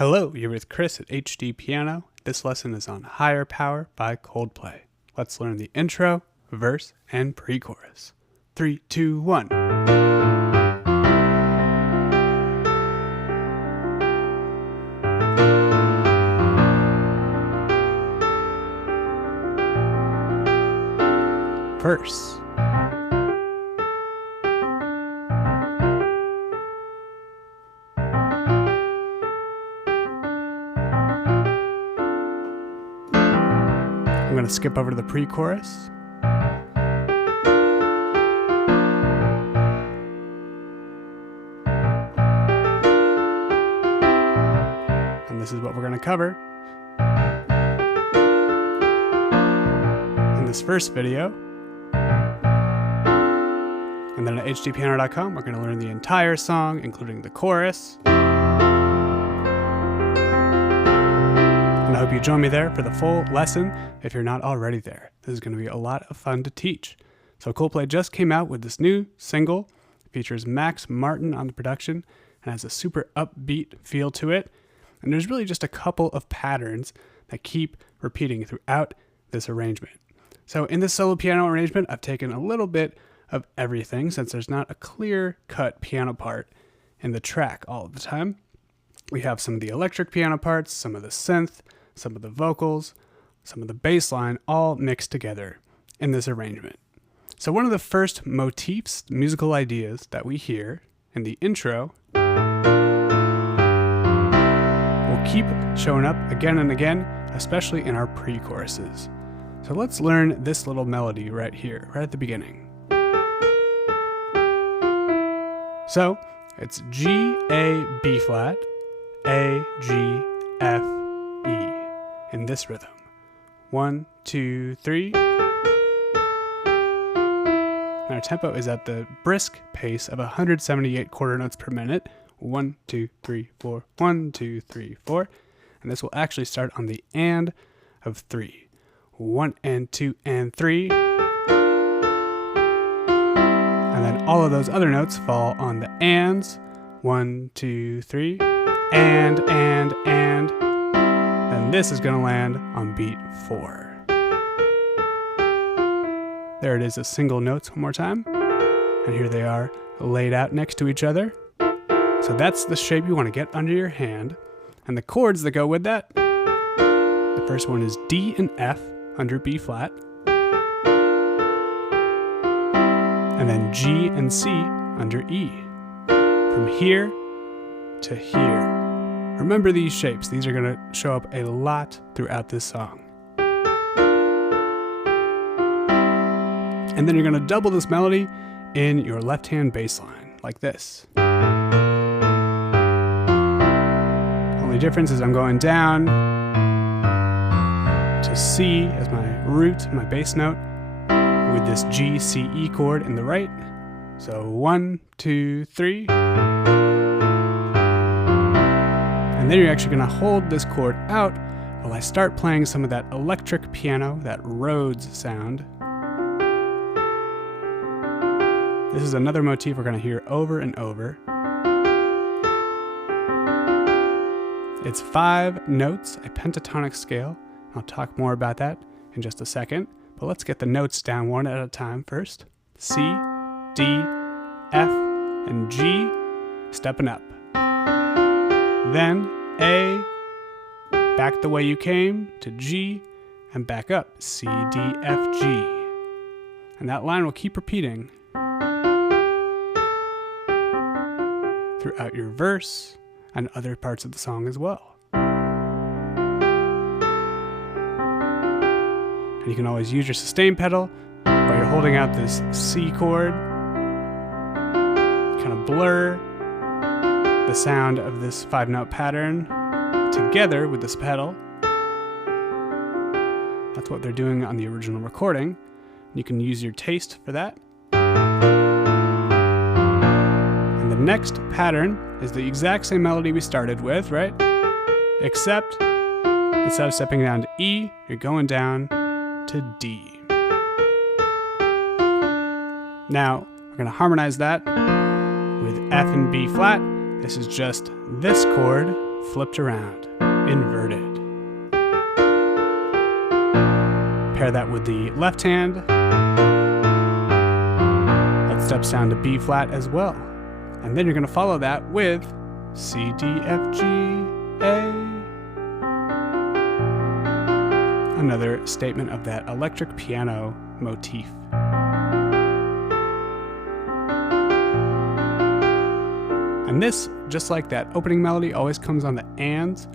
Hello, you're with Chris at HDpiano. This lesson is on Higher Power by Coldplay. Let's learn the intro, verse, and pre-chorus. 3, 2, 1. Verse. I'm going to skip over to the pre-chorus. And this is what we're going to cover in this first video. And then at HDpiano.com, we're going to learn the entire song, including the chorus. And I hope you join me there for the full lesson if you're not already there. This is going to be a lot of fun to teach. So Coldplay just came out with this new single. It features Max Martin on the production and has a super upbeat feel to it. And there's really just a couple of patterns that keep repeating throughout this arrangement. So in this solo piano arrangement, I've taken a little bit of everything since there's not a clear-cut piano part in the track all of the time. We have some of the electric piano parts, some of the synth, some of the vocals, some of the bass line, all mixed together in this arrangement. So one of the first motifs, musical ideas that we hear in the intro will keep showing up again and again, especially in our pre-choruses. So let's learn this little melody right here, right at the beginning. So it's G, A, B flat, A, G, F, E in this rhythm. 1, 2, 3. And our tempo is at the brisk pace of 178 quarter notes per minute. 1, 2, 3, 4, 1, 2, 3, 4. And this will actually start on the and of 3. 1 and 2 and 3. And then all of those other notes fall on the ands. 1, 2, 3. And. And this is going to land on beat 4. There it is, a single notes one more time. And here they are laid out next to each other. So that's the shape you want to get under your hand. And the chords that go with that, the first one is D and F under B flat. And then G and C under E. From here to here. Remember these shapes. These are going to show up a lot throughout this song. And then you're going to double this melody in your left-hand bass line, like this. Only difference is I'm going down to C as my root, my bass note, with this G, C, E chord in the right. So 1, 2, 3. And then you're actually going to hold this chord out while I start playing some of that electric piano, that Rhodes sound. This is another motif we're going to hear over and over. It's 5 notes, a pentatonic scale. I'll talk more about that in just a second, but let's get the notes down one at a time first. C, D, F, and G, stepping up. Then A, back the way you came to G, and back up, C, D, F, G. And that line will keep repeating throughout your verse and other parts of the song as well. And you can always use your sustain pedal while you're holding out this C chord, kind of blur the sound of this 5-note pattern together with this pedal. That's what they're doing on the original recording. You can use your taste for that. And the next pattern is the exact same melody we started with, right? Except instead of stepping down to E, you're going down to D. Now, we're going to harmonize that with F and B flat. This is just this chord flipped around, inverted. Pair that with the left hand. That steps down to B flat as well. And then you're going to follow that with C, D, F, G, A. Another statement of that electric piano motif. And this, just like that opening melody, always comes on the ands.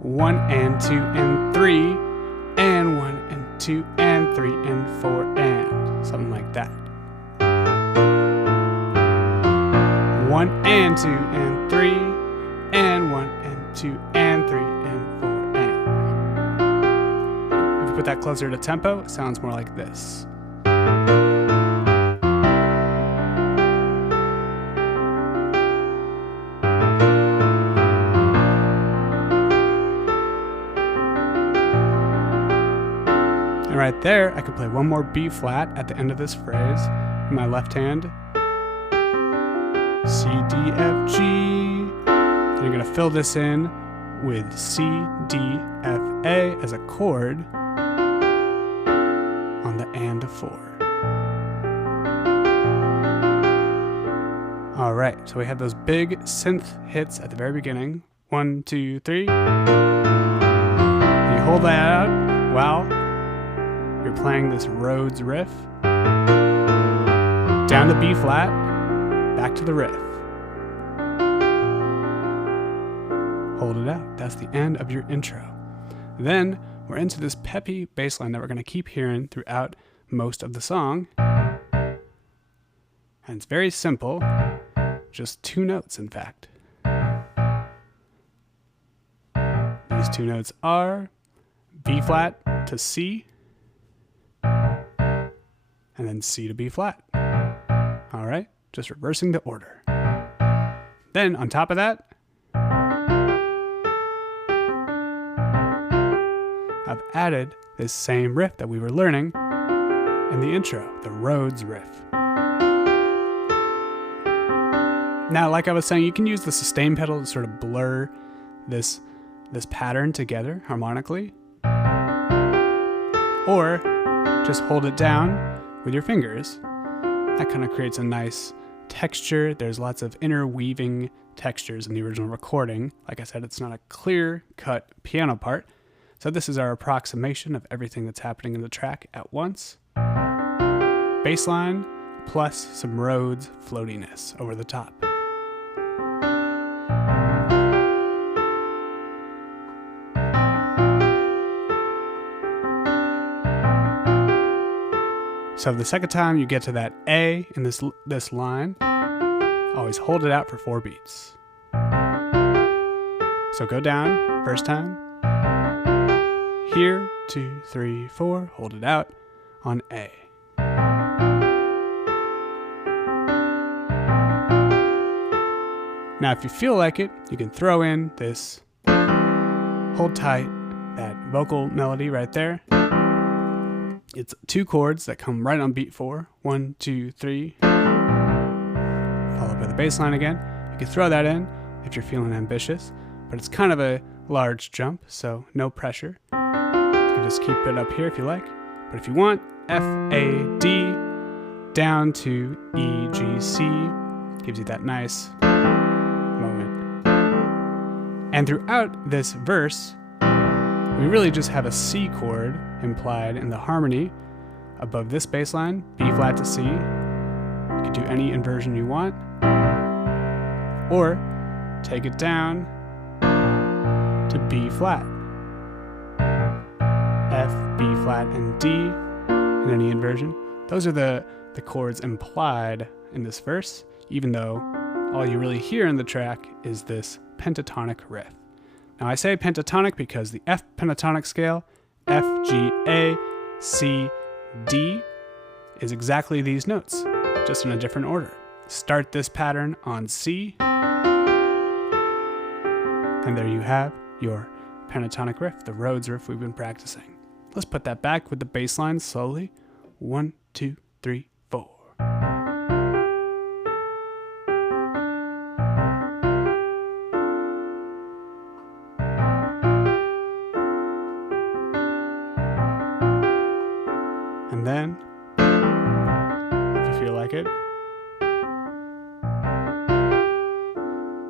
1 and 2 and 3, and 1 and 2 and 3 and 4 and something like that. 1 and 2 and 3, and 1 and 2 and 3 and 4 and. If you put that closer to tempo, it sounds more like this. And right there, I could play one more B flat at the end of this phrase in my left hand. C, D, F, G. Then you're going to fill this in with C, D, F, A as a chord on the and of 4. All right, so we had those big synth hits at the very beginning. 1, 2, 3. And you hold that out while you're playing this Rhodes riff. Down to B flat, back to the riff. Hold it out. That's the end of your intro. Then we're into this peppy bass line that we're going to keep hearing throughout most of the song. And it's very simple. Just 2 notes, in fact. These 2 notes are B flat to C, and then C to B flat. All right, just reversing the order. Then on top of that, I've added this same riff that we were learning in the intro, the Rhodes riff. Now, like I was saying, you can use the sustain pedal to sort of blur this pattern together harmonically, or just hold it down with your fingers. That kind of creates a nice texture. There's lots of interweaving textures in the original recording. Like I said, it's not a clear-cut piano part. So this is our approximation of everything that's happening in the track at once. Bass line plus some Rhodes floatiness over the top. So the second time you get to that A in this line, always hold it out for 4 beats. So go down, first time. Here, 2, 3, 4, hold it out on A. Now if you feel like it, you can throw in this hold tight, that vocal melody right there. It's 2 chords that come right on beat 4. 1, 2, 3. Followed by the bass line again. You can throw that in if you're feeling ambitious, but it's kind of a large jump, so no pressure. You can just keep it up here if you like. But if you want, F, A, D, down to E, G, C, gives you that nice moment. And throughout this verse, we really just have a C chord implied in the harmony above this bass line, B flat to C. You can do any inversion you want, or take it down to B flat, F, B flat, and D in any inversion. Those are the chords implied in this verse, even though all you really hear in the track is this pentatonic riff. Now I say pentatonic because the F pentatonic scale, F, G, A, C, D, is exactly these notes, just in a different order. Start this pattern on C, and there you have your pentatonic riff, the Rhodes riff we've been practicing. Let's put that back with the bass line slowly. 1, 2, 3, 4. like it.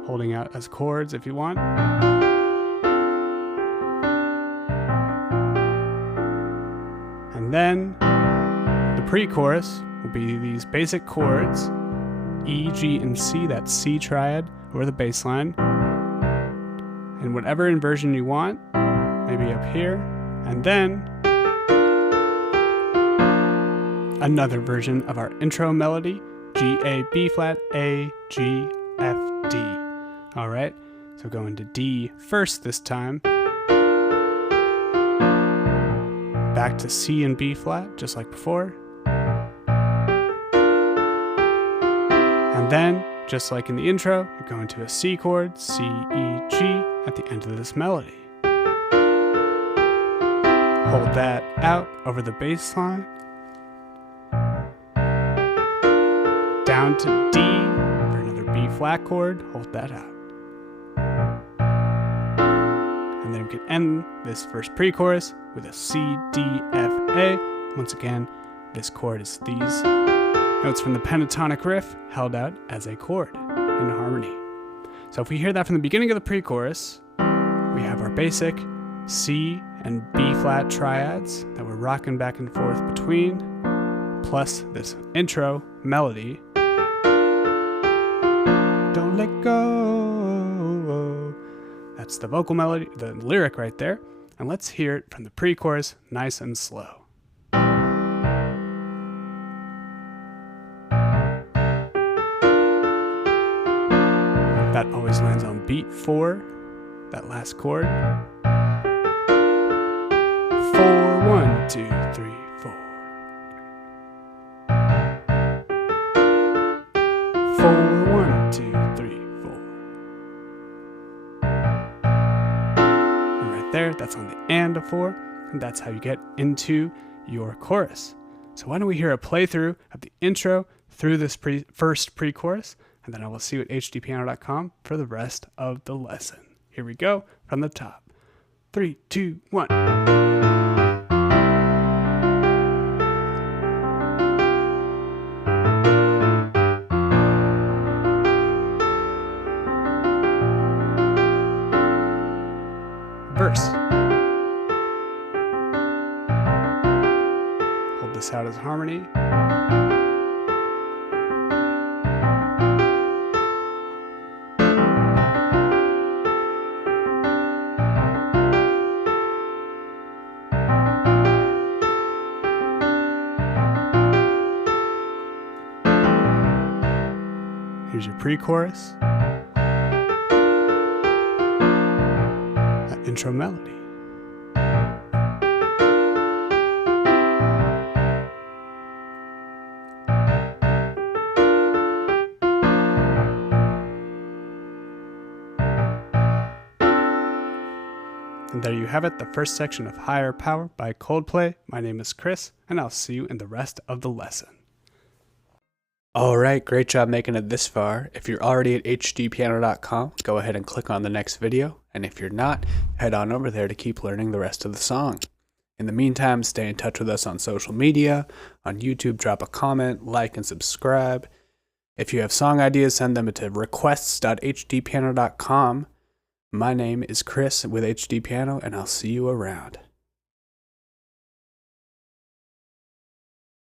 Holding out as chords if you want. And then the pre-chorus will be these basic chords, E, G, and C, that C triad over the bass line. And whatever inversion you want, maybe up here. And then another version of our intro melody, G, A, B flat, A, G, F, D. All right, so go into D first this time. Back to C and B flat, just like before. And then, just like in the intro, you're going to a C chord, C, E, G, at the end of this melody. Hold that out over the bass line. Down to D for another B flat chord, hold that out. And then we can end this first pre-chorus with a C, D, F, A. Once again, this chord is these notes from the pentatonic riff held out as a chord in harmony. So if we hear that from the beginning of the pre-chorus, we have our basic C and B flat triads that we're rocking back and forth between, plus this intro melody. Don't let go. That's the vocal melody, the lyric right there. And let's hear it from the pre-chorus, nice and slow. That always lands on beat 4, that last chord. 4, 1, 2, 3, 4. 4, 1, 2, 3, 4. And right there, that's on the and of 4, and that's how you get into your chorus. So why don't we hear a playthrough of the intro through this first pre-chorus, and then I will see you at HDpiano.com for the rest of the lesson. Here we go from the top. 3, 2, 1. Verse. Hold this out as harmony. Here's your pre-chorus. That intro melody. And there you have it, the first section of Higher Power by Coldplay. My name is Chris, and I'll see you in the rest of the lesson. Alright, great job making it this far. If you're already at HDpiano.com, go ahead and click on the next video. And if you're not, head on over there to keep learning the rest of the song. In the meantime, stay in touch with us on social media. On YouTube, drop a comment, like, and subscribe. If you have song ideas, send them to requests.hdpiano.com. My name is Chris with HDpiano, and I'll see you around.